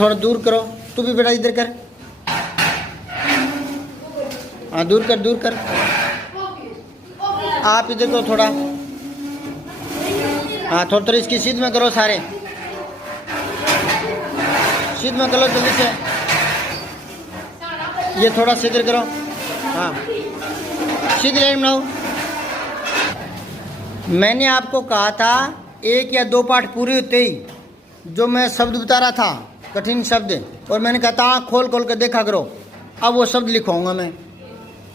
थोड़ा दूर करो, तू भी बेटा इधर कर। हाँ दूर कर, दूर कर। आप इधर करो थोड़ा। हाँ थोड़ा थोड़ा इसकी सीध में करो, सारे सीध में करो जल्दी से। ये थोड़ा सीधे करो। हाँ सीधी लाइन बनाओ। मैंने आपको कहा था 1 या 2 पाठ पूरे होते ही जो मैं शब्द बता रहा था, कठिन शब्द, और मैंने कहा था आँख खोल खोल कर देखा करो। अब वो शब्द लिखवाऊंगा मैं,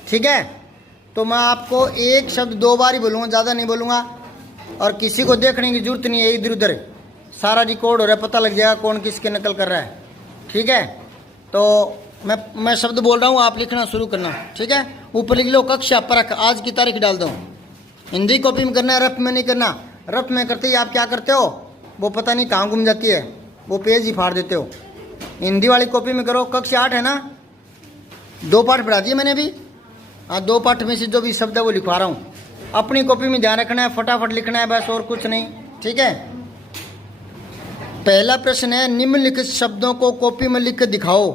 ठीक है? तो मैं आपको एक शब्द 2 बार ही बोलूँगा, ज़्यादा नहीं बोलूँगा। और किसी को देखने की जरूरत नहीं है, इधर उधर सारा रिकॉर्ड हो रहा है, पता लग जाएगा कौन किसके नकल कर रहा है, ठीक है? तो मैं शब्द बोल रहा हूँ, आप लिखना शुरू करना, ठीक है? ऊपर लिख लो कक्षा परख, आज की तारीख डाल दो। हिंदी कॉपी में करना है, रफ में नहीं करना। रफ में करते ही आप क्या करते हो, वो पता नहीं कहाँ घूम जाती है, वो पेज ही फाड़ देते हो। हिंदी वाली कॉपी में करो। कक्षा 8 है ना, 2 पाठ पढ़ा दिए मैंने भी। हाँ 2 पाठ में से जो भी शब्द है वो लिखवा रहा हूँ। अपनी कॉपी में ध्यान रखना है, फटाफट लिखना है बस, और कुछ नहीं, ठीक है? पहला प्रश्न है, निम्नलिखित शब्दों को कॉपी में लिख कर दिखाओ।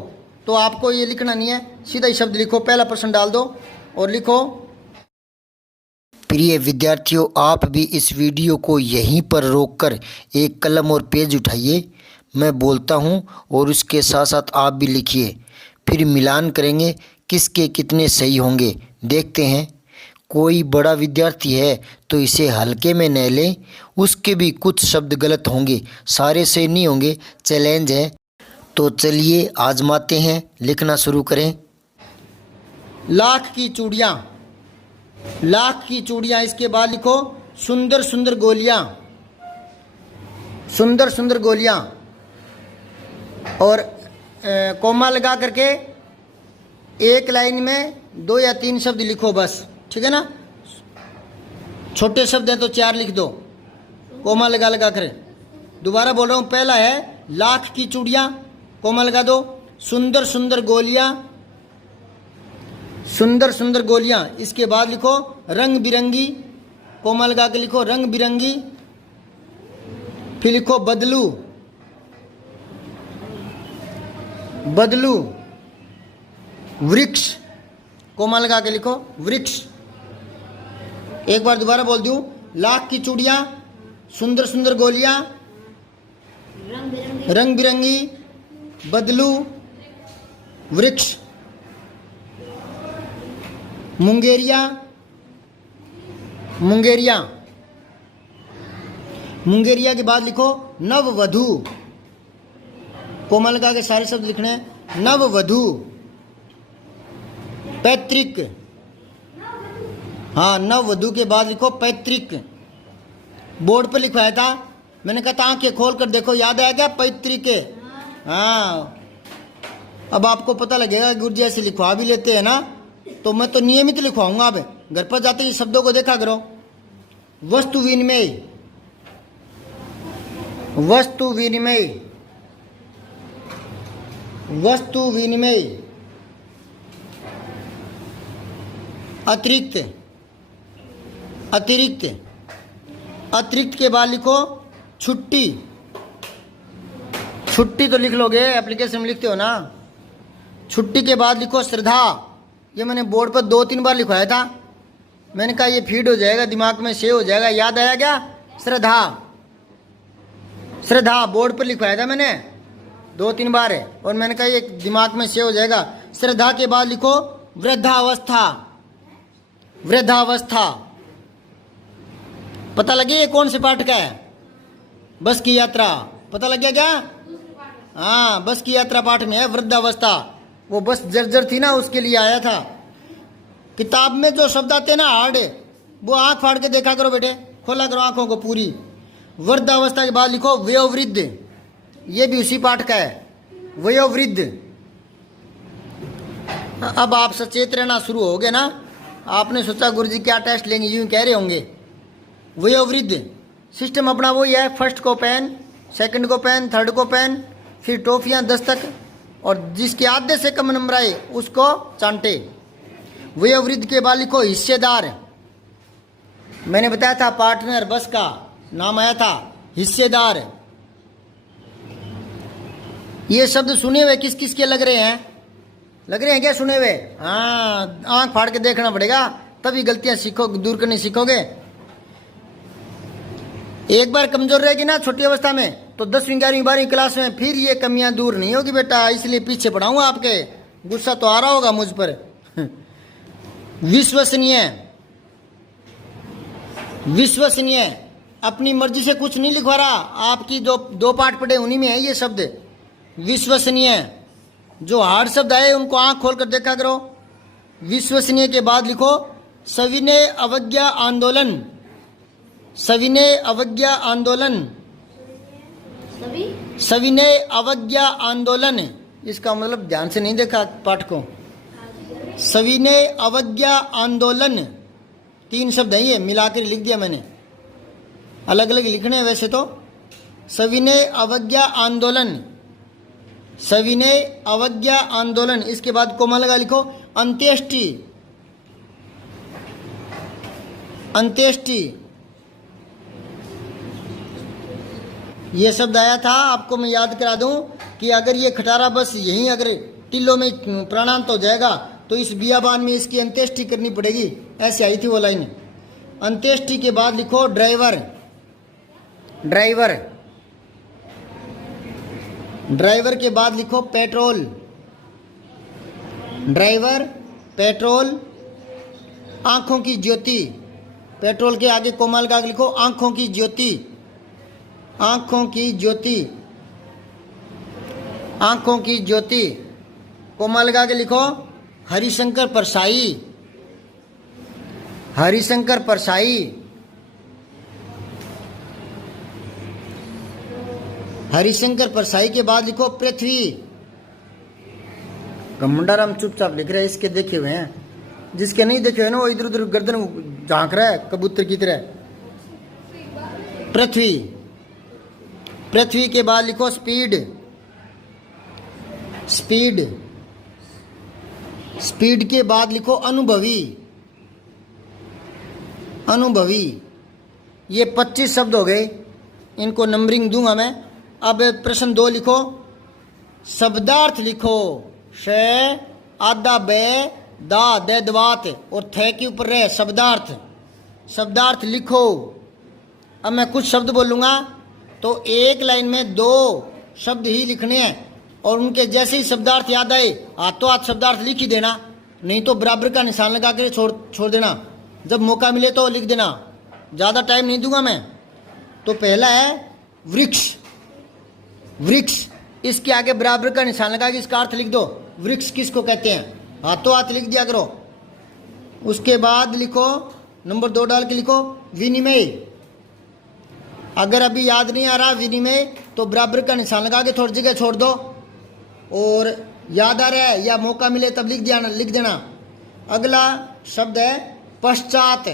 तो आपको ये लिखना नहीं है, सीधा ही शब्द लिखो। पहला प्रश्न डाल दो और लिखो। प्रिय विद्यार्थियों, आप भी इस वीडियो को यहीं पर रोककर एक कलम और पेज उठाइए। मैं बोलता हूं और उसके साथ साथ आप भी लिखिए, फिर मिलान करेंगे किसके कितने सही होंगे। देखते हैं। कोई बड़ा विद्यार्थी है तो इसे हल्के में न लें, उसके भी कुछ शब्द गलत होंगे, सारे सही नहीं होंगे। चैलेंज है, तो चलिए आजमाते हैं। लिखना शुरू करें। लाख की चूड़ियाँ, लाख की चूड़ियाँ। इसके बाद लिखो सुंदर सुंदर गोलियाँ, सुंदर सुंदर गोलियाँ। और कोमा लगा करके एक लाइन में 2 या 3 शब्द लिखो बस, ठीक है ना? छोटे शब्द हैं तो 4 लिख दो, कोमा लगा लगा कर। दोबारा बोल रहा हूँ, पहला है लाख की चूड़ियाँ, कोमा लगा दो। सुंदर सुंदर गोलियाँ, सुंदर सुंदर गोलियाँ। इसके बाद लिखो रंग बिरंगी, कोमा लगा के लिखो रंग बिरंगी। फिर लिखो बदलू, बदलू। वृक्ष, कोमा लगा के लिखो वृक्ष। एक बार दोबारा बोल दूं, लाख की चूड़ियाँ, सुंदर सुंदर गोलियाँ, रंग बिरंगी, बदलू, वृक्ष। मुंगेरिया, मुंगेरिया। मुंगेरिया के बाद लिखो नववधू, कोमा लगा के सारे शब्द लिखने हैं। नववधू। पैतृक, हाँ नववधू के बाद लिखो पैतृक। बोर्ड पर लिखवाया था, मैंने कहा था आंखें खोल कर देखो, याद आएगा पैतृक। हाँ अब आपको पता लगेगा, गुरुजी ऐसे लिखवा भी लेते हैं ना, तो मैं तो नियमित लिखवाऊंगा। अब घर पर जाते ही शब्दों को देखा करो। वस्तु विनिमय, वस्तु विनिमय, वस्तु विनिमय। अतिरिक्त, अतिरिक्त। अतिरिक्त के बाद लिखो छुट्टी। छुट्टी तो लिख लोगे, एप्लीकेशन में लिखते हो ना। छुट्टी के बाद लिखो श्रद्धा। ये मैंने बोर्ड पर 2-3 बार लिखवाया था, मैंने कहा ये फीड हो जाएगा, दिमाग में सेव हो जाएगा। याद आया क्या? श्रद्धा, श्रद्धा बोर्ड पर लिखवाया था मैंने 2-3 बार है, और मैंने कहा ये दिमाग में सेव हो जाएगा। श्रद्धा के बाद लिखो वृद्धावस्था, वृद्धावस्था। पता लगे ये कौन से पाठ का है? बस की यात्रा। पता लग गया क्या? हाँ बस की यात्रा पाठ में है वृद्धावस्था। वो बस जर्जर थी ना, उसके लिए आया था। किताब में जो शब्द आते हैं ना हार्ड, वो आंख फाड़ के देखा करो बेटे, खोला करो आंखों को पूरी। वृद्धावस्था के बाद लिखो वयोवृद्ध, ये भी उसी पाठ का है, वयोवृद्ध। अब आप सचेत रहना शुरू हो गए ना। आपने सोचा गुरुजी क्या टेस्ट लेंगे, यूं कह रहे होंगे। वयोवृद्ध सिस्टम अपना वही है, फर्स्ट को पेन, सेकंड को पेन, थर्ड को पेन, फिर टॉफियाँ 10 तक, और जिसके आधे से कम नंबर आए उसको चांटे। वयोवृद्ध के बाद लिखो हिस्सेदार। मैंने बताया था पार्टनर, बस का नाम आया था हिस्सेदार। ये शब्द सुने हुए किस किस के लग रहे हैं? लग रहे हैं क्या सुने हुए? हाँ, आंख फाड़ के देखना पड़ेगा, तभी गलतियां सीखो, दूर करनी सीखोगे। एक बार कमजोर रहेगी ना छोटी अवस्था में, तो 10वीं 11वीं 12वीं क्लास में फिर ये कमियां दूर नहीं होगी बेटा। इसलिए पीछे पढ़ाऊंगा आपके। गुस्सा तो आ रहा होगा मुझ पर। विश्वसनीय, विश्वसनीय, अपनी मर्जी से कुछ नहीं लिखवा रहा। आपकी जो 2 पाठ पढ़े उन्हीं में है ये शब्द विश्वसनीय। जो हार्ड शब्द आए उनको आंख खोल कर देखा करो। विश्वसनीय के बाद लिखो सविनय अवज्ञा आंदोलन। सविनय अवज्ञा आंदोलन, सविनय अवज्ञा आंदोलन। इसका मतलब ध्यान से नहीं देखा पाठ को। सविनय अवज्ञा आंदोलन 3 शब्द है, ये मिलाकर लिख दिया मैंने। अलग अलग लिखने हैं वैसे तो। सविनय अवज्ञा आंदोलन, सविनय अवज्ञा आंदोलन। इसके बाद कोमा लगा लिखो अंत्येष्टि। अंत्येष्टि ये शब्द आया था, आपको मैं याद करा दूं कि अगर ये खटारा बस यहीं अगर टिल्लो में प्राणांत हो जाएगा तो इस बियाबान में इसकी अंत्येष्टि करनी पड़ेगी। ऐसे आई थी वो लाइन। अंत्येष्टि के बाद लिखो ड्राइवर। ड्राइवर, ड्राइवर के बाद लिखो पेट्रोल। ड्राइवर, पेट्रोल, आंखों की ज्योति। पेट्रोल के आगे कोमा लगा के लिखो आंखों की ज्योति। आंखों की ज्योति, आंखों की ज्योति। कोमा लगा के लिखो हरिशंकर परसाई। हरिशंकर परसाई। हरिशंकर परसाई के बाद लिखो पृथ्वी। घमंडाराम चुपचाप लिख रहे हैं, इसके देखे हुए हैं। जिसके नहीं देखे हुए ना वो इधर उधर गर्दन झांक रहा है कबूतर की तरह। पृथ्वी। पृथ्वी के बाद लिखो स्पीड। स्पीड। स्पीड के बाद लिखो अनुभवी। अनुभवी। ये 25 शब्द हो गए, इनको नंबरिंग दूंगा मैं। अब प्रश्न 2 लिखो, शब्दार्थ लिखो। श आधा बे दा दे दवात और थे के ऊपर रहे शब्दार्थ। शब्दार्थ लिखो। अब मैं कुछ शब्द बोलूँगा तो एक लाइन में 2 शब्द ही लिखने हैं और उनके जैसे ही शब्दार्थ याद आए हाथों हाथ शब्दार्थ लिख ही देना, नहीं तो बराबर का निशान लगा कर छोड़ देना। जब मौका मिले तो लिख देना, ज़्यादा टाइम नहीं दूंगा मैं। तो पहला है वृक्ष। वृक्ष, इसके आगे बराबर का निशान लगा के इसका अर्थ लिख दो। वृक्ष किसको कहते हैं, हाथों हाथ लिख दिया करो। उसके बाद लिखो नंबर 2 डाल के लिखो विनिमय। अगर अभी याद नहीं आ रहा विनिमय तो बराबर का निशान लगा के थोड़ी जगह छोड़ दो, और याद आ रहा है या मौका मिले तब लिख देना। अगला शब्द है पश्चात।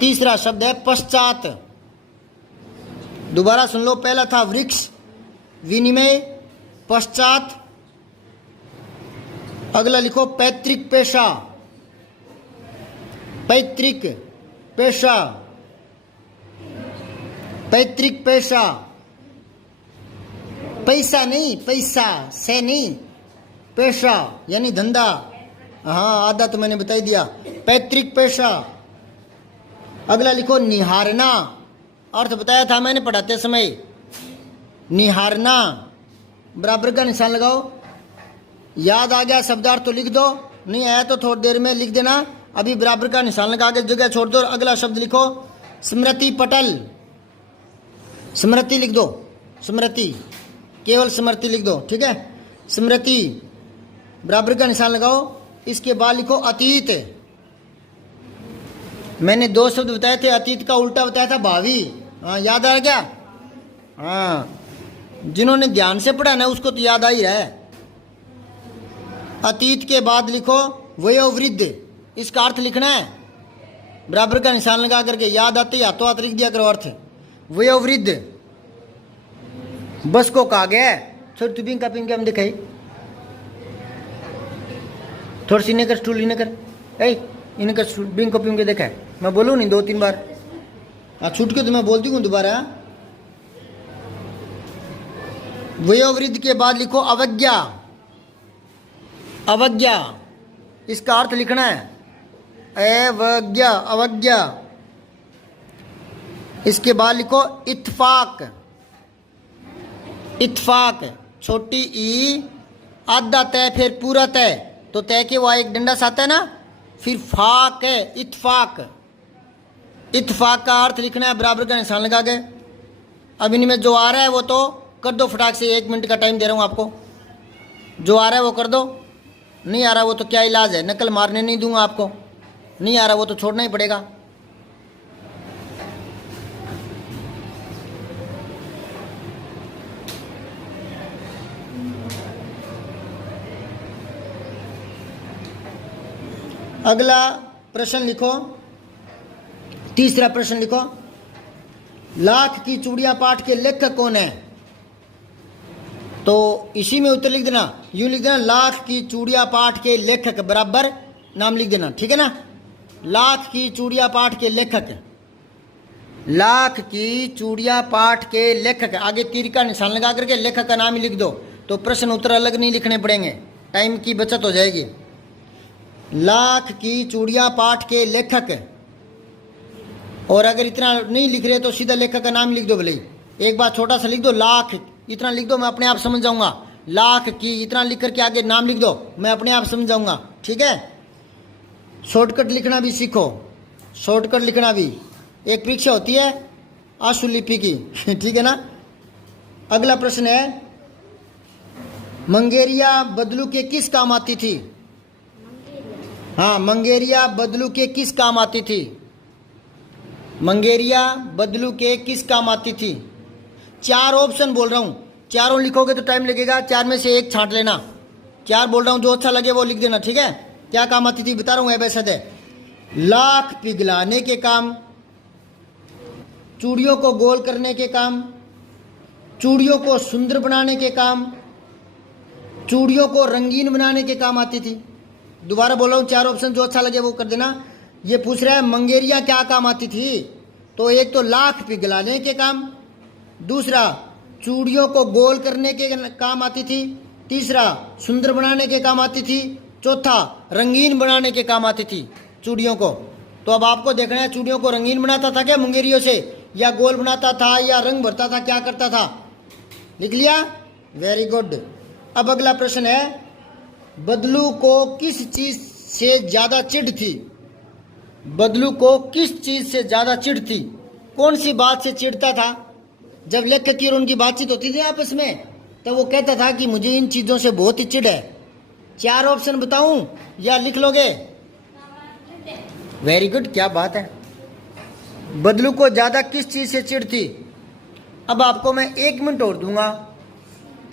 तीसरा शब्द है पश्चात। दोबारा सुन लो, पहला था वृक्ष, विनिमय, पश्चात। अगला लिखो पैतृक पेशा। पैतृक पेशा। पैतृक पेशा। पैसा नहीं, पैसा से नहीं, पेशा यानी धंधा। हाँ, आधा तो मैंने बता ही दिया। पैतृक पेशा। अगला लिखो निहारना। अर्थ बताया था मैंने पढ़ाते समय। निहारना, बराबर का निशान लगाओ। याद आ गया शब्दार्थ तो लिख दो, नहीं आया तो थोड़ी देर में लिख देना। अभी बराबर का निशान लगा के जगह छोड़ दो। अगला शब्द लिखो स्मृति पटल। स्मृति लिख दो, स्मृति, केवल स्मृति लिख दो, ठीक है। स्मृति, बराबर का निशान लगाओ। इसके बाद लिखो अतीत। मैंने 2 शब्द बताए थे, अतीत का उल्टा बताया था भावी। हाँ, याद आ गया। हाँ, जिन्होंने ध्यान से पढ़ा ना उसको तो याद आ ही रहा है। अतीत के बाद लिखो वयोवृद्ध। इसका अर्थ लिखना है, बराबर का निशान लगा करके। याद आते ही हाथों हाथ लिख दिया करो अर्थ। वयोवृद्ध। बस को कहा गया थोड़ी तू पिंका पिंका हम दिखाई, थोड़ी सी इन्हें कर स्टूल इन्हें कर, इन्हें कर बिंग को पिंग के देखा है। मैं बोलूँ नहीं 2-3 बार, छूट के तो मैं बोलती हूँ दोबारा। वयोवृद्ध के बाद लिखो अवज्ञा। अवज्ञा इसका अर्थ लिखना है अवज्ञा, अवज्ञा। इसके बाद लिखो इत्फाक। इत्फाक छोटी ई, आधा तय फिर पूरा तय, तो तय के वहाँ एक डंडा सा आता है ना, फिर फाक है इत्फाक। इत्फाक का अर्थ लिखना है बराबर का निशान लगा के। अब इनमें जो आ रहा है वो तो कर दो फटाक से, 1 मिनट का टाइम दे रहा हूँ आपको। जो आ रहा है वो कर दो, नहीं आ रहा वो तो क्या इलाज है, नकल मारने नहीं दूंगा आपको। नहीं आ रहा वो तो छोड़ना ही पड़ेगा। अगला प्रश्न लिखो, तीसरा प्रश्न लिखो, लाख की चूड़ियां पाठ के लेखक कौन है? तो इसी में उत्तर लिख देना, यूं लिख देना लाख की चूड़ियां पाठ के लेखक बराबर नाम लिख देना, ठीक है ना। लाख की चूड़ियां पाठ के लेखक, लाख की चूड़ियां पाठ के लेखक, आगे तीर का निशान लगा करके लेखक का नाम ही लिख दो, तो प्रश्न उत्तर अलग नहीं लिखने पड़ेंगे, टाइम की बचत हो जाएगी। लाख की चूड़ियां पाठ के लेखक, और अगर इतना नहीं लिख रहे तो सीधा लेखक का नाम लिख दो भले। एक बार छोटा सा लिख दो, लाख इतना लिख दो, मैं अपने आप समझ जाऊंगा। लाख की इतना लिख करके आगे नाम लिख दो, मैं अपने आप समझ जाऊंगा, ठीक है। शॉर्टकट लिखना भी सीखो, शॉर्टकट लिखना भी एक परीक्षा होती है आशुलिपि की ठीक है ना। अगला प्रश्न है, मंगेरिया बदलू के किस काम आती थी? हाँ, मंगेरिया बदलू के किस काम आती थी? मंगेरिया बदलू के किस काम आती थी? 4 ऑप्शन बोल रहा हूं, चारों लिखोगे तो टाइम लगेगा, 4 में से एक छांट लेना। 4 बोल रहा हूं, जो अच्छा लगे वो लिख देना, ठीक है। क्या काम आती थी बता रहा हूं, ऐसा है, लाख पिघलाने के काम, चूड़ियों को गोल करने के काम, चूड़ियों को सुंदर बनाने के काम, चूड़ियों को रंगीन बनाने के काम आती थी। दोबारा बोल रहा हूं, 4 ऑप्शन, जो अच्छा लगे वो कर देना। ये पूछ रहा है मंगेरिया क्या काम आती थी, तो एक तो लाख पिघलाने के काम, दूसरा चूड़ियों को गोल करने के काम आती थी, तीसरा सुंदर बनाने के काम आती थी, चौथा रंगीन बनाने के काम आती थी चूड़ियों को। तो अब आपको देखना है चूड़ियों को रंगीन बनाता था क्या मंगेरियों से, या गोल बनाता था, या रंग भरता था, क्या करता था? लिख लिया, वेरी गुड। अब अगला प्रश्न है, बदलू को किस चीज से ज्यादा चिढ़ थी? बदलू को किस चीज से ज्यादा चिढ़ थी? कौन सी बात से चिढ़ता था? जब लेखक की और उनकी बातचीत होती थी आपस में, तो वो कहता था कि मुझे इन चीजों से बहुत ही चिढ़ है। 4 ऑप्शन बताऊं या लिख लोगे? वेरी गुड, क्या बात है। बदलू को ज्यादा किस चीज से चिढ़ थी? अब आपको मैं 1 मिनट और दूंगा,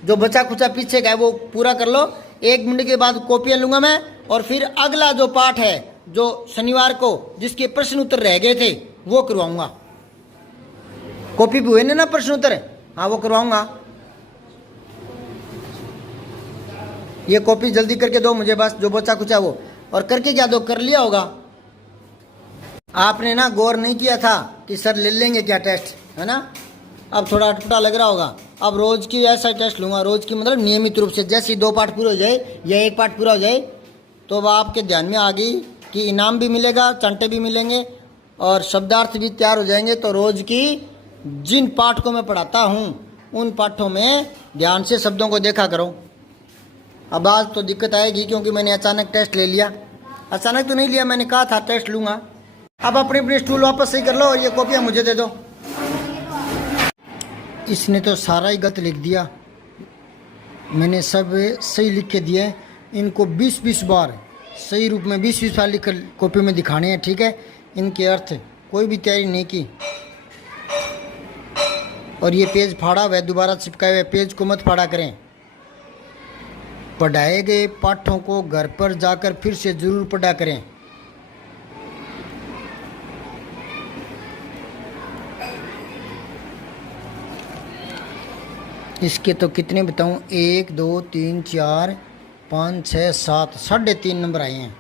जो बचा खुचा पीछे का है वो पूरा कर लो। 1 मिनट के बाद कॉपियां लूंगा मैं, और फिर अगला जो पाठ है, जो शनिवार को जिसके प्रश्न उत्तर रह गए थे वो करवाऊंगा। कॉपी भी हुए ना प्रश्न उत्तर, हाँ वो करवाऊंगा। ये कॉपी जल्दी करके दो मुझे, बस जो बचा कुचा वो। और करके क्या दो, कर लिया होगा आपने ना, गौर नहीं किया था कि सर ले लेंगे क्या टेस्ट, है ना। अब थोड़ा अटपटा लग रहा होगा। अब रोज की ऐसा टेस्ट लूंगा, रोज की मतलब नियमित रूप से, जैसे 2 पाठ पूरे हो जाए या 1 पाठ पूरा हो जाए, तो अब आपके ध्यान में आ गई कि इनाम भी मिलेगा, चांटे भी मिलेंगे और शब्दार्थ भी तैयार हो जाएंगे। तो रोज की जिन पाठ को मैं पढ़ाता हूँ उन पाठों में ध्यान से शब्दों को देखा करो। अब आज तो दिक्कत आएगी क्योंकि मैंने अचानक टेस्ट ले लिया। अचानक तो नहीं लिया, मैंने कहा था टेस्ट लूंगा। अब अपने अपने स्टूल वापस सही कर लो और ये कॉपियाँ मुझे दे दो। इसने तो सारा ही गलत लिख दिया, मैंने सब सही लिख के दिए। इनको 20-20 बार सही रूप में 20-20 बार लिख कर कॉपी में दिखाने हैं, ठीक है। इनके अर्थ कोई भी तैयारी नहीं की। और ये पेज फाड़ा हुआ, दोबारा चिपकाए हुए पेज को मत फाड़ा करें। पढ़ाए गए पाठों को घर पर जाकर फिर से जरूर पढ़ा करें। इसके तो कितने बताऊं, 1 2 3 4 5 6 7 3.5 नंबर आए हैं।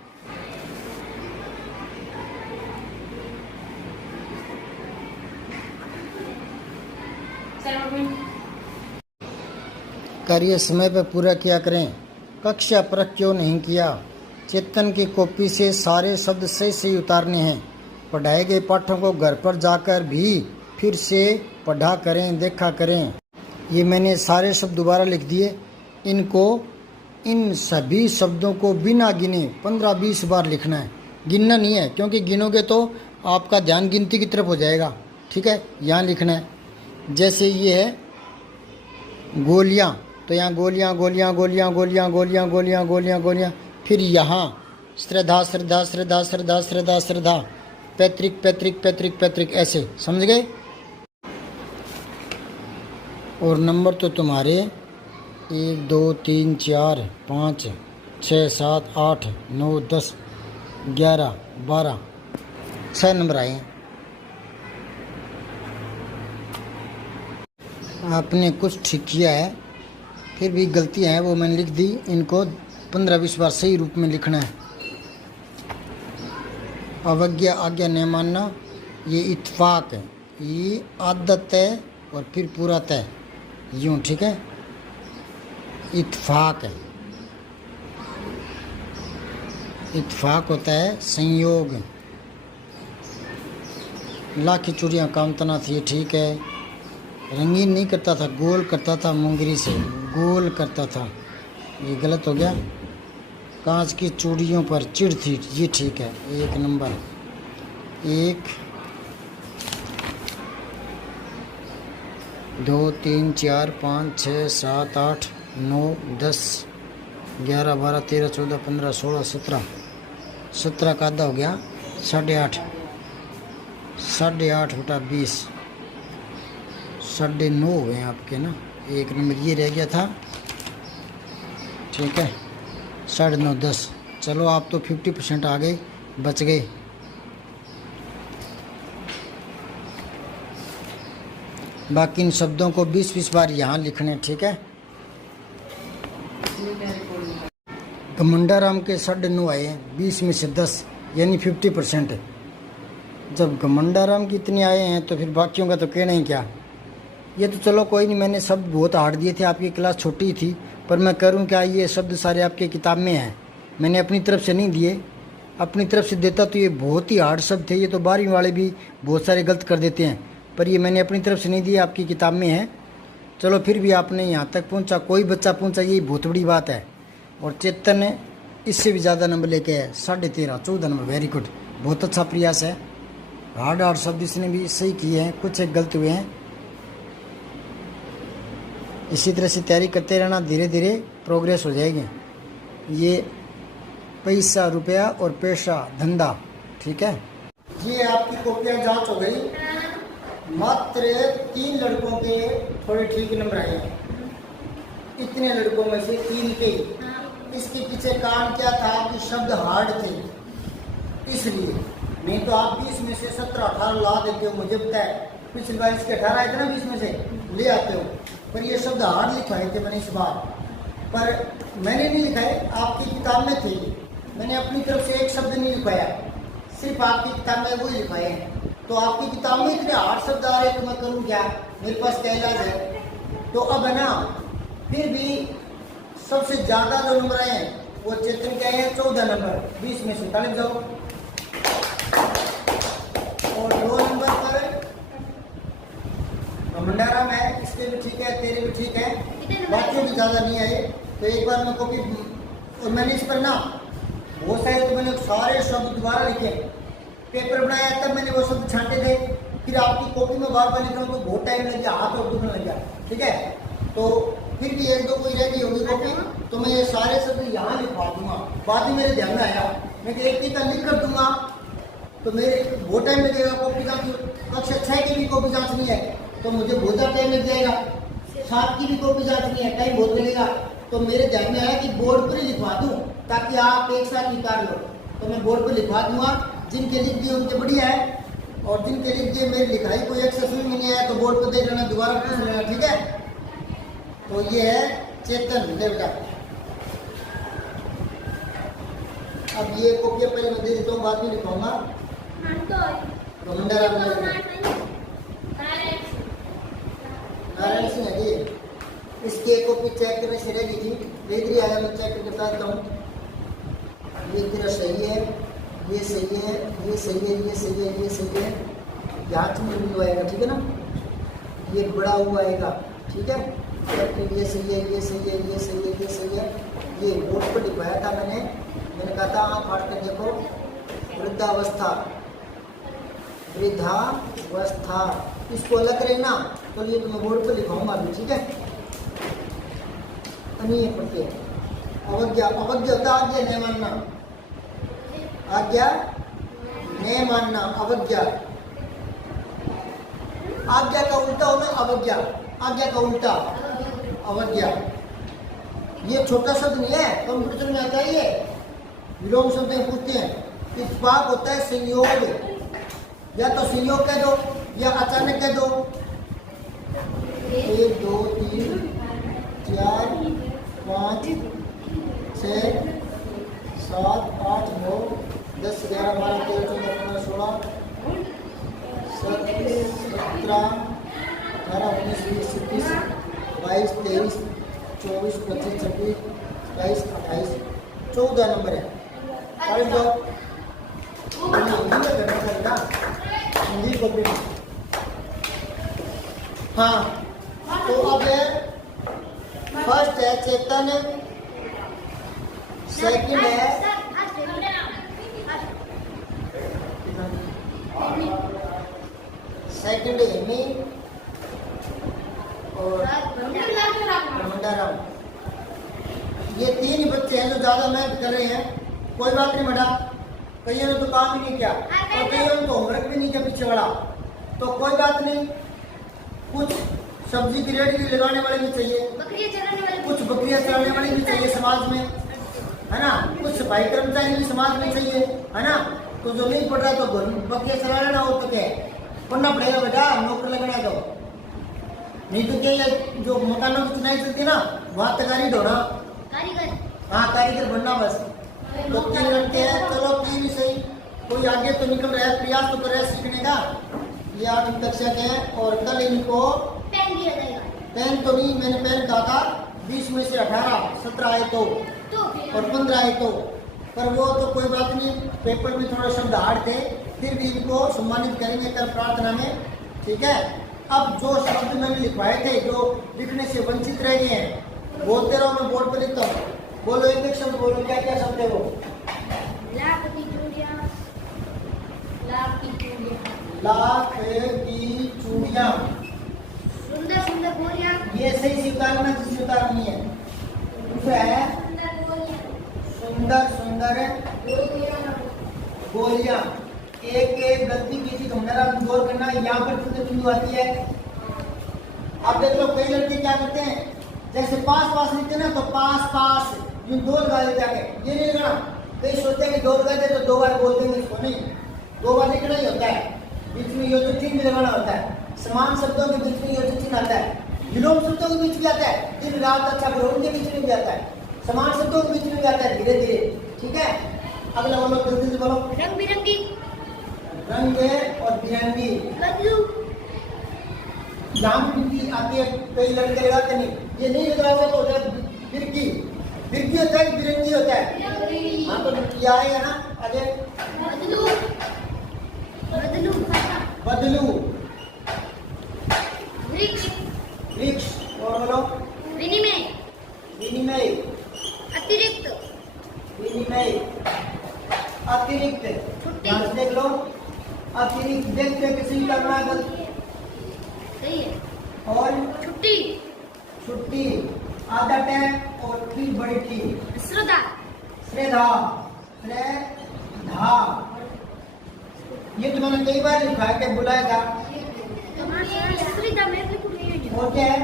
कार्य समय पर पूरा किया करें। कक्षा परख क्यों नहीं किया? चेतन की कॉपी से सारे शब्द सही सही उतारने हैं। पढ़ाए गए पाठों को घर पर जाकर भी फिर से पढ़ा करें, देखा करें। ये मैंने सारे शब्द दोबारा लिख दिए। इन सभी शब्दों को बिना गिने 15-20 बार लिखना है। गिनना नहीं है, क्योंकि गिनोगे तो आपका ध्यान गिनती की तरफ हो जाएगा। ठीक है, यहाँ लिखना है। जैसे ये है गोलियाँ, तो यहाँ गोलियाँ गोलियाँ गोलियाँ गोलियाँ गोलियाँ गोलियाँ गोलियाँ गोलियाँ। फिर यहाँ श्रद्धा श्रद्धा श्रद्धा श्रद्धा श्रद्धा श्रद्धा, पैतृक पैतृक पैतृक पैतृक, ऐसे समझ गए। और नंबर तो तुम्हारे 1 2 3 4 5 6 7 8 9 10 11 12 6 नंबर आए हैं। आपने कुछ ठीक किया है, फिर भी गलतियां हैं वो मैंने लिख दी। इनको 15-20 बार सही रूप में लिखना है। अवज्ञा आज्ञा नहीं मानना, ये इत्फाक है, ये आदत है और फिर पूरा तय, यूँ। ठीक है, इत्फाक है। इत्फाक होता है संयोग। लाख की चूड़ियाँ कामतना थी, ठीक है। रंगीन नहीं करता था, गोल करता था, मुंगरी से गोल करता था, ये गलत हो गया। कांच की चूड़ियों पर चिढ़ थी, ये ठीक है। 1 नंबर। 1 2 3 4 5 6 7 8 9 10 11 12 13 14 15 16 17 17 का आधा हो गया 8.5। 8.5 बटा 20 9.5 हुए आपके ना। 1 नंबर ये रह गया था, ठीक है। 9.5 10। चलो आप तो 50% आ गए, बच गए। बाकी इन शब्दों को 20-20 बार यहाँ लिखने, ठीक है। घमंडाराम के 9.5 आए हैं, 20 में से 10 यानी 50%। जब घमंडाराम की इतने आए हैं तो फिर बाकियों का तो कहना ही क्या। ये तो चलो कोई नहीं, मैंने शब्द बहुत हार्ड दिए थे, आपकी क्लास छोटी थी, पर मैं करूँ क्या, ये शब्द सारे आपके किताब में हैं, मैंने अपनी तरफ से नहीं दिए। अपनी तरफ से देता तो ये बहुत ही हार्ड शब्द थे, ये तो 12वीं वाले भी बहुत सारे गलत कर देते हैं, पर ये मैंने अपनी तरफ से नहीं दिए, आपकी किताब में है। चलो फिर भी आपने यहाँ तक पहुँचा, कोई बच्चा पहुँचा, यही बहुत बड़ी बात है। और चेतन ने इससे भी ज़्यादा नंबर लेके है, 13.5 14 नंबर। वेरी गुड, बहुत अच्छा प्रयास है। हार्ड शब्द इसने भी सही किए हैं, कुछ एक गलत हुए हैं। इसी तरह से तैयारी करते रहना, धीरे धीरे प्रोग्रेस हो जाएगी। ये पैसा रुपया और पैसा धंधा, ठीक है। ये आपकी कॉपियाँ जांच हो गई। मात्र 3 लड़कों के थोड़े ठीक नंबर आए हैं, इतने लड़कों में से 3 के। इसके पीछे कारण क्या था कि शब्द हार्ड थे, इसलिए। नहीं तो आप 20 में से 17-18 ला देते हो, मुझे पता है। पिछली बार इसके 18 आए थे ना, 20 में से ले आते हो, पर ये शब्द हार्ड लिखवाए थे मैंने इस बार। पर मैंने नहीं लिखाए, आपकी किताब में थे। मैंने अपनी तरफ से एक शब्द नहीं लिखवाया, सिर्फ आपकी किताब में वो लिखवाए हैं। तो आपकी किताब में इतने 8 शब्द आ रहे, तो मैं करूँ क्या, मेरे पास क्या इलाज है। तो अब है ना, फिर भी सबसे ज़्यादा जो नंबर आए हैं वो चेतन के आए हैं 14 नंबर, 20 में से तालिब जाओ। और 2 नंबर पर भंडाराम है, इसके भी ठीक है, तेरे भी ठीक है, बाकियों भी ज़्यादा नहीं आए। तो एक बार मैं कॉपी, और मैंने इस पर ना बहुत सारे, तो मैंने सारे शब्द दोबारा लिखे, पेपर बनाया तब मैंने वो शब्द छांटे थे। फिर आपकी कॉपी में बार बार लिख रहा हूँ तो बहुत टाइम लग गया, हाथ और दुखने लग गया, ठीक है। तो फिर भी 1-2 कोई रह गई होगी कॉपी, तो मैं ये सारे शब्द यहाँ लिखवा दूंगा। बाद में मेरे ध्यान में आया, मैं एक टीका लिख कर दूंगा, तो मेरे बहुत टाइम लगेगा कॉपी जांच। कक्षा 6 की भी कॉपी जांचनी है तो मुझे बहुत ज़्यादा टाइम लग जाएगा, 7 की भी कॉपी जांचनी है, टाइम बहुत लगेगा। तो मेरे ध्यान में आया कि बोर्ड पर ही लिखवा दूँ, ताकि आप एक साथ निकाल लो। तो मैं बोर्ड पर लिखवा दूंगा, जिनके लिख दिए उनके बढ़िया है, और जिनके लिख दिए मेरी लिखाई कोई एक्सेस में नहीं आया तो बोर्ड पर देख लेना, दोबारा पूछ लेना, ठीक है। तो ये है चेतन बेटा। अब ये कॉपियाँ पहले मैं दे देता हूँ, बाद में लिखाऊंगा। तो नारायण सिंह है ये, इसकी एक कॉपी चेक करने से रह गई थी, इधर ही आया, मैं चेक करके बताता हूँ। ये तेरा सही है, ये सही है, ये सही है, ये सही है, ये सही है, यहाँ से मिल आएगा, ठीक है ना। ये बड़ा हुआ आएगा, ठीक है। ये सही है, ये सही है, ये सही है, ये सही है। ये बोर्ड पर लिखवाया था मैंने कहा था आप पढ़ कर देखो। वृद्धावस्था, वृद्धावस्था, इसको अलग रहना, तो ये तो मैं बोर्ड पर लिखाऊंगा अभी, ठीक है। अनिय पढ़ते अवज्ञा, अवज्ञा होता आज्ञा नहीं मानना, आज्ञा नहीं मानना, अवज्ञा। आज्ञा का उल्टा होना अवज्ञा, आज्ञा का उल्टा अवज्ञा। ये छोटा शब्द नहीं है, कंप्यूटर में आता है ये, विलोम शब्द पूछते हैं। इत्फाक होता है संयोग, या तो संयोग कह दो या अचानक कह दो। 1 2 3 4 5 6 7 8 9 10 11 12 13 14 15 16 17 18 19 20 21 22 23 24 25 26 27 28 14 नंबर है। पढ़ जाओ, हिंदी में करना पड़ेगा, हिंदी को भी। हाँ, तो अब फर्स्ट है चेतन, सेकंड है हेमी और मंडाराम। ये 3 बच्चे हैं जो ज्यादा मेहनत कर रहे हैं। कोई बात नहीं बेटा, कईयों ने तो काम ही नहीं किया और कईयों ने तो होमवर्क भी नहीं किया पीछे वाला, तो कोई बात नहीं। कुछ सब्जी की रेट भी लगाने वाले भी चाहिए, कुछ बकरियां चलाने वाले भी चाहिए समाज में, है ना। कुछ सफाई कर्मचारी भी समाज में चाहिए, है ना। तो जो नहीं पढ़ रहा तो बकरियां चला लेना, और तो क्या है, पढ़ना पड़ेगा बेटा, नौकर लगना है तो। नहीं तो क्या, जो मकानों की चुनाई चलती है ना, वहाँ तैयारी ढोना, हाँ कारीगर बनना बस। तो 3 लड़के हैं, चलो 3 ही सही, कोई आगे तो निकल रहा है, प्रयास तो कर रहा है सीखने का। ये 8वीं कक्षा के हैं और कल इनको पेन दिया जाएगा। पेन तो नहीं, मैंने पेन कहा था 20 में से 18 17 आए तो और 15 आए तो, पर वो तो कोई बात नहीं, पेपर में थोड़ा शब्द हार्ड थे, फिर भी इनको सम्मानित करेंगे कल प्रार्थना में, ठीक है। अब जो शब्द मैंने लिखवाए थे, जो लिखने से वंचित रह गए हैं, बोलते रहो, मैं बोर्ड पर लिखता हूँ। बोलो, एक शब्द बोलो, क्या क्या शब्द है वो? लाख की चूड़ियाँ, सुंदर सुंदर गोलियाँ, ये सही से उतारना, जिससे उतारनी है। दूसरा है सुंदर सुंदर गोलियाँ। एक गलती की थी तो मेरा गौर करना, यहाँ पर कितने बिंदु आती है। अब देख लो, कई लड़के क्या करते हैं, जैसे पास पास लिखते ना, तो पास पास यूं 2 लगा देते आगे, ये नहीं लिखना। कई सोचते हैं कि 2 लगा दे तो 2 बार बोल देंगे, इसको नहीं, 2 बार लिखना ही होता है। बीच में योजित चिन्ह भी लगाना होता है, समान शब्दों के बीच में योजित चिन्ह आता है, विलोम शब्दों के बीच भी आता है, दिन रात अच्छा करो उनके बीच में भी आता है, समान शब्दों के बीच में भी आता है, धीरे धीरे, ठीक है। अगला बोलो, जल्दी से बोलो। रंग बिरंगी, रंग और बिरंगी, नाम बिरंगी आती है, कई लड़के लगाते नहीं, ये नहीं लगा हुआ तो होता है बिरंगी। बिरंगी होता है, बिरंगी होता है, हाँ तो क्या है ना। आगे बदलू, बदलू, बदलू, वृक्ष, वृक्ष, और बोलो विनिमय, विनिमय, अतिरिक्त, विनिमय, अतिरिक्त, ध्यान से देख लो, अतिरिक्त देखते किसी करना सही है। और छुट्टी, छुट्टी, आधा टाइम और फिर बड़ी टी, श्रद्धा, श्रद्धा, श्रद्धा। ये तो मैंने कई बार लिखा है, बुलाया था। और क्या है?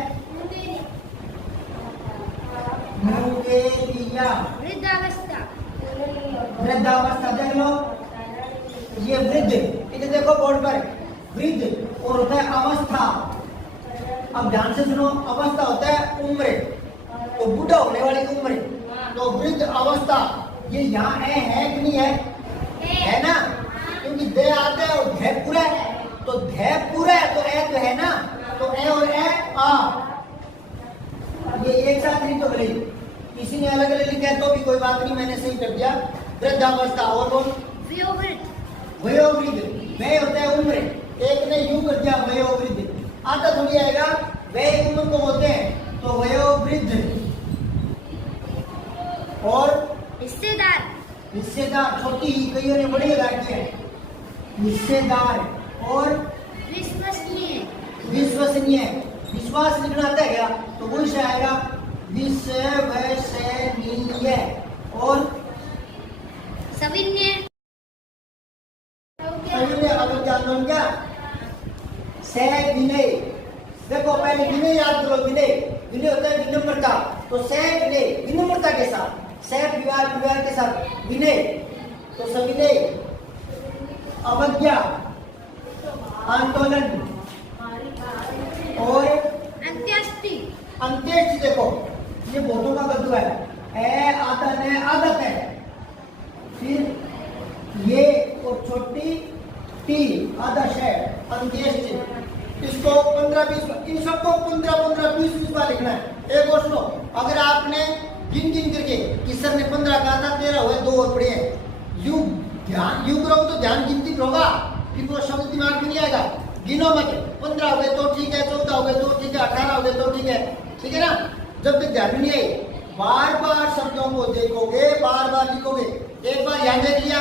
मुंगेरिया, वृद्धावस्था, वृद्धावस्था देख लो, ये वृद्ध, इधर देखो बोर्ड पर, वृद्ध और होता है अवस्था। अब ध्यान से सुनो, अवस्था होता है उम्र, तो बूढ़ा होने वाली उम्र, तो वृद्ध अवस्था। ये यहाँ है कि नहीं है ना, क्योंकि दे आता है और धै पूरा है, तो धै पूरा है तो ए तो है ना, तो ए और ए आ, ये एक साथ नहीं तो भले किसी ने अलग अलग लिखा है तो भी कोई बात नहीं, मैंने सही कर दिया। वृद्धावस्था और बोल वयोवृद्ध, वह होता है उम्र, एक ने यूं कर दिया वयोवृद्ध, आता थोड़ी आएगा वह उम्र को होते हैं तो वयोवृद्ध। और हिस्सेदार छोटी ही कईयों ने बड़ी लगा दी है हिस्सेदार। और विश्वसनीय, विश्वास लिखना आता है क्या तो वो से आएगा विश्वसनीय। और सविनय, अगर जान लो क्या सविनय। देखो पहले विनय याद करो, विनय विनय होता है विनम्रता, तो सविनय विनम्रता के साथ, सह विवाह के साथ विनय, तो सविनय। अवज्ञा, आंदोलन। और अंत्येष्टि, अंत्येष्टि देखो ये बहुतों का गद्दू है, आदत है, आदत है, फिर ये और छोटी टी आदर्श है अंत्येष्टि। इसको 15-20, इन सबको 15-20 बार लिखना है। एक और सुनो, अगर आपने गिन करके कि सर ने 15 कहा था, 13 हुए, 2 और पड़े हैं, यू करोगे तो ध्यान गिनती होगा, फिर वो शब्द दिमाग में नहीं आएगा। गिनो मत, 15 हो गए तो ठीक है, 14 हो गए तो ठीक है, 18 हो गए तो ठीक है ना। जब तक ध्यान में नहीं आए, बार बार शब्दों को देखोगे, बार बार लिखोगे। एक बार यहाँ देख लिया,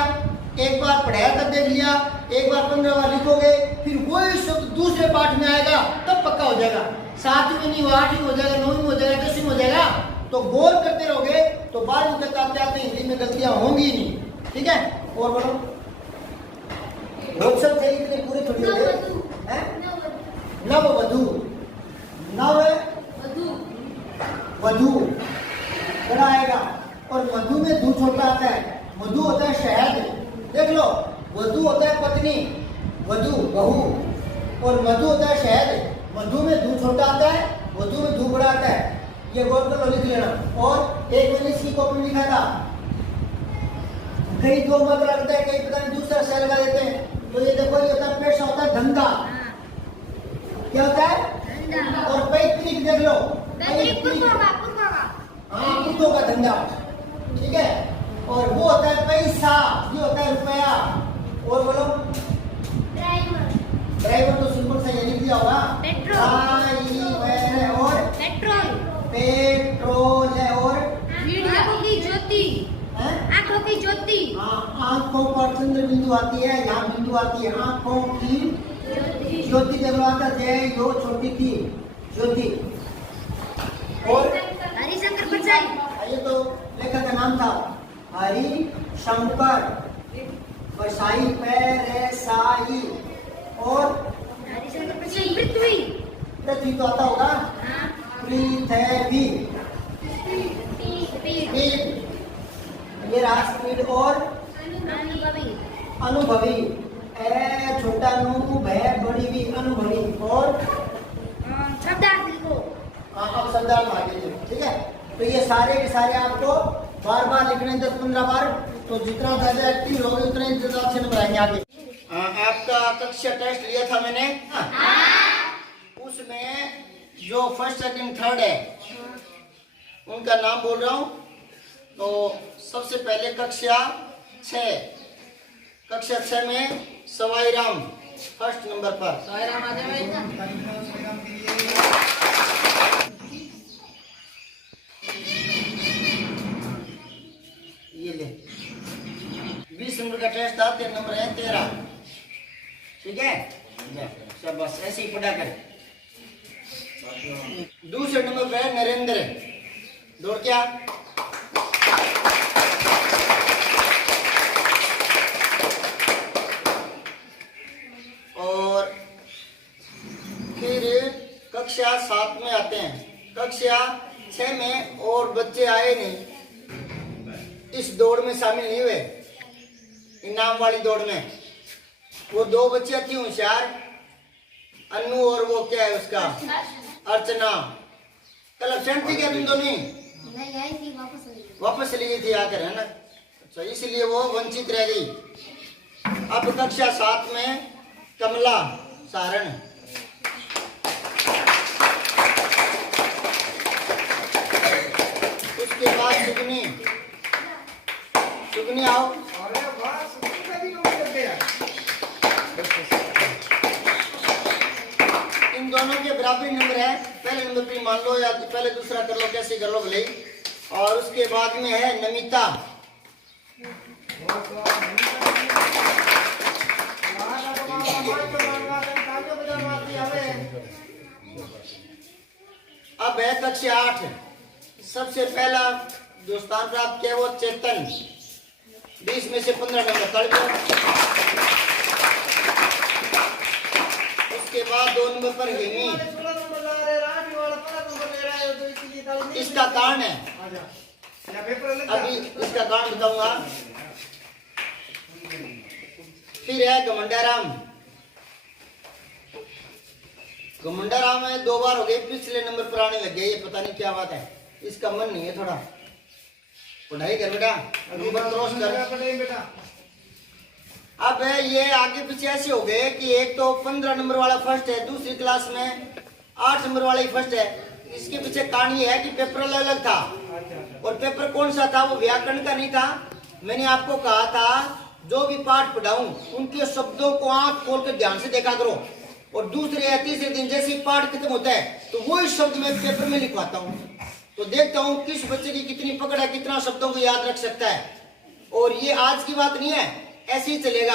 एक बार पढ़ाया तब देख लिया, एक बार 15 बार लिखोगे, फिर वही शब्द दूसरे पाठ में आएगा, तब पक्का हो जाएगा। 7वीं में नहीं, 8वीं हो जाएगा, 9वीं हो जाएगा, 10वीं हो जाएगा। तो गौर करते रहोगे तो 12वीं तक आते आते हिंदी में गलतियां होंगी नहीं। ठीक है, और बोलो लोग सब थे इतने पूरे थोड़ी हो गए। नववधू, वधू बड़ा आएगा। और मधु में धू छोटा आता है, मधु होता है शहद, देख लो, वधू होता है पत्नी, वधू बहू, और मधु होता है शहद। मधु में धू छोटा आता है, वधू में धू बड़ा आता है, ये गौर कर लो, लिख लेना। और एक मैंने इसकी कॉपी में लिखा था, कई दो मत लगता है, कई पता नहीं दूसरा शहर लगा देते हैं। तो ये देखो, ये होता है पेशा, होता है धंधा। क्या होता है? और पैतृक देख लो, हाँ कुत्तों का धंधा, ठीक है। और वो होता है पैसा, ये होता है रुपया। और बोलो ड्राइवर तो सिंपल सा ये लिख दिया होगा, पेट्रोल है, और पेट्रोल है, और आंखों की ज्योति, आंखों पर चंद्र बिंदु आती है, यहाँ बिंदु आती है, आंखों की ज्योति जगवाता जय यो छोटी थी ज्योति। और हरिशंकर परसाई, ये तो लेखक का नाम था, हरिशंकर परसाई, परसाई। और हरिशंकर परसाई। पृथ्वी, पृथ्वी तो आता होगा, पृथ्वी, ये रहा स्पीड। और अनुभवी, छोटा नु भय बड़ी भी, अनुभवी। और शब्दार्थ लिखो, अब शब्दार्थ आगे लिखो, ठीक है। तो ये सारे के सारे आपको बार बार लिखने 10-15 बार, तो जितना ज्यादा एक्टिव होगे उतने ज्यादा अच्छे नंबर आएंगे आगे। आपका कक्षा टेस्ट लिया था मैंने, उसमें जो फर्स्ट सेकंड थर्ड है उनका नाम बोल रहा हूँ। तो सबसे पहले कक्षा 6 में सवाई राम फर्स्ट नंबर पर। सवाई राम आ जाए, ये ले 20 नंबर का टेस्ट था, 3 नंबर है 13, ठीक है। सब बस ऐसे ही पढ़ा कर। दूसरे नंबर पर है नरेंद्र, दौड़ क्या, और फिर कक्षा 7 में आते हैं। कक्षा 6 में और बच्चे आए नहीं, इस दौड़ में शामिल नहीं हुए, इनाम वाली दौड़ में। वो 2 बच्चियां थी होशियार, अनु और वो क्या है उसका अर्चना। कल एब्सेंट थी क्या तुम दोनों? नहीं आई थी, वापस चली गई थी आकर, है ना। अच्छा, इसलिए वो वंचित रह गई। अब कक्षा 7 में कमला सारण, सुकनी सुकनी आओ। इन दोनों के बराबरी नंबर है। पहले नंबर पे मान लो या पहले दूसरा कर लो, कैसे कर लो भले। और उसके बाद में है नमिता। अब है कक्षा 8। सबसे पहला जो स्थान प्राप्त किया वो चेतन, 20 में से 15 नंबर तड़ गया। उसके बाद 2 नंबर पर हेमी, इसका कारण है, अभी इसका कारण बताऊंगा। फिर है घमंडाराम। घमंडाराम में 2 बार हो गए, पिछले नंबर पर आने लग गए, ये पता नहीं क्या बात है। इसका मन नहीं है थोड़ा, पढ़ाई कर बेटा, नंबर क्रॉस कर। अब ये आगे पीछे ऐसे हो गए कि एक तो 15 नंबर वाला फर्स्ट है, दूसरी क्लास में 8 नंबर वाला ही फर्स्ट है। इसके पीछे कारण ये है कि पेपर अलग अलग था। और पेपर कौन सा था? वो व्याकरण का नहीं था। मैंने आपको कहा था जो भी पाठ पढ़ाऊं उनके शब्दों को आंख खोल कर ध्यान से देखा करो। और दूसरे या तीसरे दिन जैसे ही पाठ खत्म होता है तो वही शब्द मैं पेपर में लिखवाता हूँ। तो देखता हूँ किस बच्चे की कितनी पकड़ है, कितना शब्दों को याद रख सकता है। और ये आज की बात नहीं है, ऐसे ही चलेगा।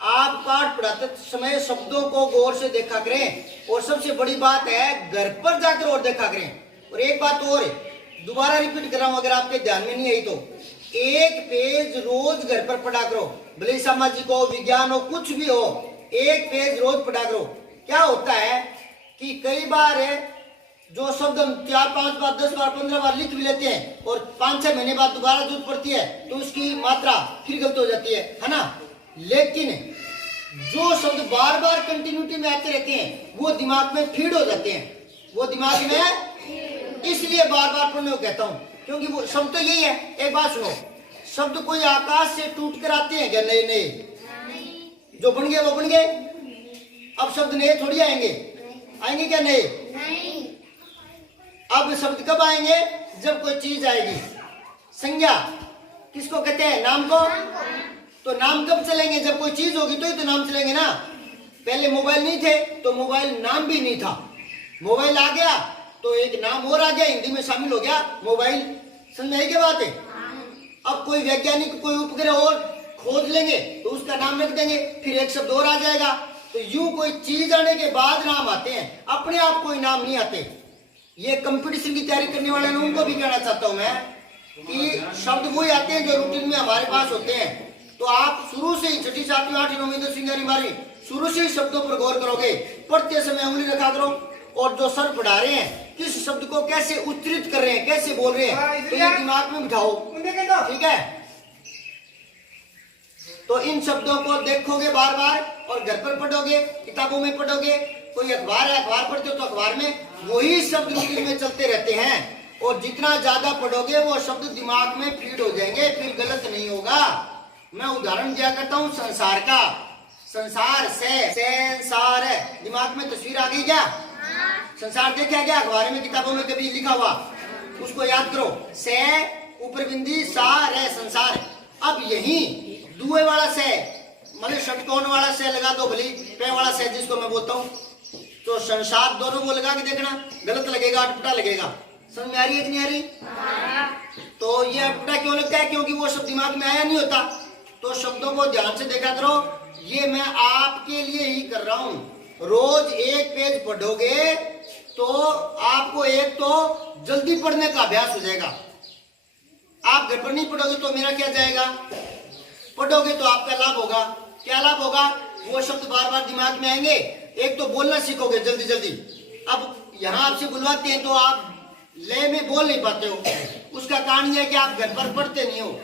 आप पाठ पढ़ाते समय शब्दों को गौर से देखा करें। और सबसे बड़ी बात है घर पर जाकर और देखा करें। और एक बात और दोबारा रिपीट कर रहा हूं, अगर आपके ध्यान में नहीं आई तो, एक पेज रोज घर पर पढ़ा करो। भले सामाजिक हो, विज्ञान हो, कुछ भी हो, एक पेज रोज पढ़ा करो। क्या होता है कि कई बार जो शब्द हम 4, 5 बार, 10 बार, 15 बार लिख भी लेते हैं और 5-6 महीने बाद दोबारा जरूरत पड़ती है तो उसकी मात्रा फिर गलत हो जाती है ना। लेकिन जो शब्द बार बार कंटिन्यूटी में आते रहते हैं वो दिमाग में फीड हो जाते हैं, वो दिमाग में, इसलिए बार बार पढ़ने को कहता हूँ। क्योंकि वो शब्द तो यही है। एक बात सुनो, शब्द कोई आकाश से टूट कर आते हैं क्या? नए नए जो बन गए वो बन गए। अब शब्द नए थोड़ी आएंगे, आएंगे क्या नए? अब शब्द कब आएंगे? जब कोई चीज आएगी। संज्ञा किसको कहते हैं? नाम को। तो नाम कब चलेंगे? जब कोई चीज होगी तो ही तो नाम चलेंगे ना। पहले मोबाइल नहीं थे तो मोबाइल नाम भी नहीं था। मोबाइल आ गया तो एक नाम और आ गया, हिंदी में शामिल हो गया मोबाइल। समझ में आई क्या बात है? अब कोई वैज्ञानिक कोई उपग्रह और खोज लेंगे तो उसका नाम रख देंगे, फिर एक शब्द और आ जाएगा। तो यूं कोई चीज आने के बाद नाम आते हैं, अपने आप कोई नाम नहीं आते। ये कंपटीशन की तैयारी करने वाले लोगों को भी कहना चाहता हूं मैं कि शब्द वही आते हैं जो रूटीन में हमारे पास होते हैं। तो आप शुरू से ही 6ठी 7वीं 8वीं 9वीं 10वीं 11वीं 12वीं शुरू से ही शब्दों पर गौर करोगे। पढ़ते समय उंगली रखा करो और जो सर पढ़ा रहे हैं किस शब्द को कैसे उच्चारित कर रहे हैं, कैसे बोल रहे हैं, तो ये दिमाग में बिठाओ। ठीक है? तो इन शब्दों को देखोगे बार बार और घर पर पढ़ोगे, किताबों में पढ़ोगे। कोई अखबार है, अखबार पढ़ते हो तो अखबार में वही शब्द रूटीन में चलते रहते हैं। और जितना ज्यादा पढ़ोगे वो शब्द दिमाग में फीड हो जाएंगे, फिर गलत नहीं होगा। मैं उदाहरण दिया करता हूँ संसार का। संसार से संसार है, दिमाग में तस्वीर आ गई क्या? संसार देखा क्या अखबार में, किताबों में कभी लिखा हुआ? उसको याद करो। से ऊपर बिंदी सा रे, संसार। अब यही दुए वाला से, मतलब षटकोण वाला से लगा दो, भली पे वाला से जिसको मैं बोलता हूँ, तो संसार दोनों को लगा के देखना, गलत लगेगा, अटपटा लगेगा। समझ में आ रही है कि नहीं आ रही? तो ये अटपटा क्यों लगता है? क्योंकि वो शब्द दिमाग में आया नहीं होता। तो शब्दों को ध्यान से देखा करो। ये मैं आपके लिए ही कर रहा हूं। रोज एक पेज पढ़ोगे तो आपको एक तो जल्दी पढ़ने का अभ्यास हो जाएगा। आप घर पर नहीं पढ़ोगे तो मेरा क्या जाएगा? पढ़ोगे तो आपका लाभ होगा। क्या लाभ होगा? वो शब्द बार बार दिमाग में आएंगे। एक तो बोलना सीखोगे जल्दी जल्दी। अब यहाँ आपसे बुलवाते हैं तो आप लय में बोल नहीं पाते हो। उसका कारण यह है कि आप घर पर पढ़ते नहीं हो।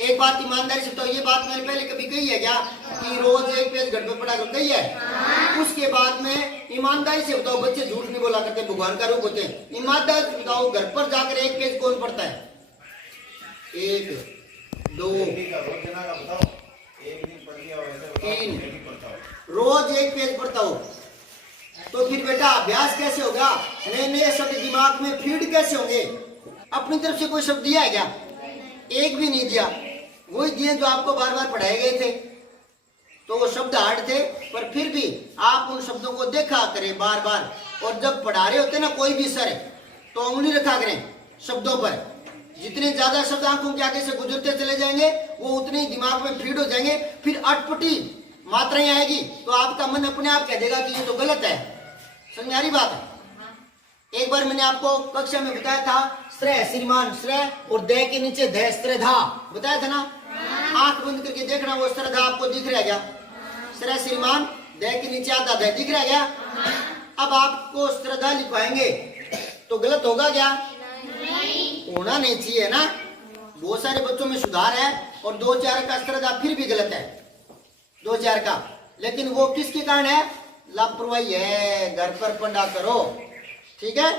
एक बात ईमानदारी से बताओ, ये बात मैंने पहले कभी कही है क्या कि रोज एक पेज घर पर पढ़ा कर? कही है। उसके बाद में ईमानदारी से बताओ, बच्चे झूठ नहीं बोला करते, भगवान का रूप होते हैं। ईमानदारी से बताओ, घर पर जाकर एक पेज कौन पढ़ता है? 1 2 3 रोज एक पेज पढ़ता हो तो फिर बेटा अभ्यास कैसे होगा? नए नए शब्द दिमाग में फीड कैसे होंगे? अपनी तरफ से कोई शब्द दिया है क्या? एक भी नहीं दिया। वही दिए जो आपको बार बार पढ़ाए गए थे। तो वो शब्द हार्ड थे, पर फिर भी आप उन शब्दों को देखा करें बार बार। और जब पढ़ा रहे होते ना कोई भी सर, तो उंगली रखा करें शब्दों पर। जितने ज्यादा शब्द आंखों के आगे से गुजरते चले जाएंगे, वो उतने ही दिमाग में फीड हो जाएंगे। फिर अटपटी मात्राएं आएगी तो आपका मन अपने आप कह देगा कि ये तो गलत है। समझ में आ रही बात है? एक बार मैंने आपको कक्षा में बताया था, श्रेय श्रीमान श्रेय और दे के नीचे ध श्रद्धा बताया था ना। आंख बंद करके देखना, वो श्रद्धा आपको दिख रहा है क्या? श्रेय श्रीमान दे के नीचे आधा ध दिख रहा है क्या? अब आपको श्रद्धा लिखवाएंगे तो गलत होगा क्या? होना नहीं चाहिए ना। बहुत सारे बच्चों में सुधार है, और 2-4 का श्रद्धा फिर भी गलत है, 2-4 का। लेकिन वो किसके कारण है? लापरवाही है। घर पर पढ़ा करो, ठीक है।